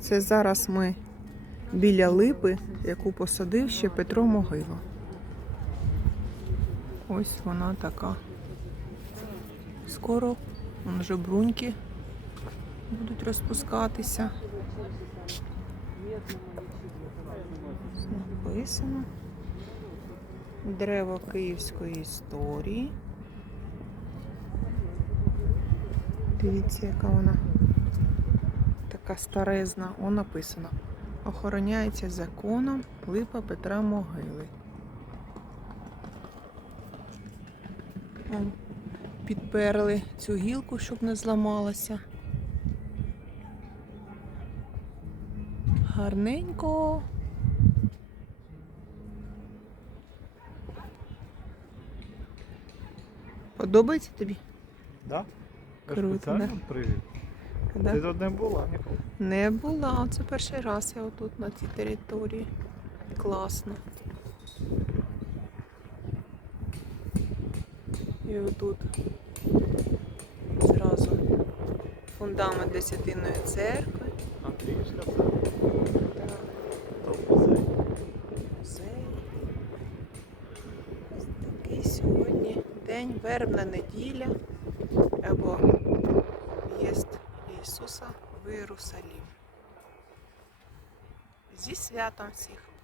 Це зараз ми біля липи, яку посадив ще Петро Могила. Ось вона така. Скоро вже бруньки будуть розпускатися. Написано. Дерево київської історії. Дивіться, яка вона така старезна. О, написано. Охороняється законом липа Петра Могили. Підперли цю гілку, щоб не зламалася. Гарненько. Подобається тобі? Да? Круто, да. привів. Да? Ти тут не була ніколи. Не була. Це перший раз я отут на цій території. Класно. І отут зразу фундамент Десятинної церкви. Андріївська це Так, то музей. музей. Ось такий сьогодні день, вербна неділя в Єрусалім. Зі святом всіх!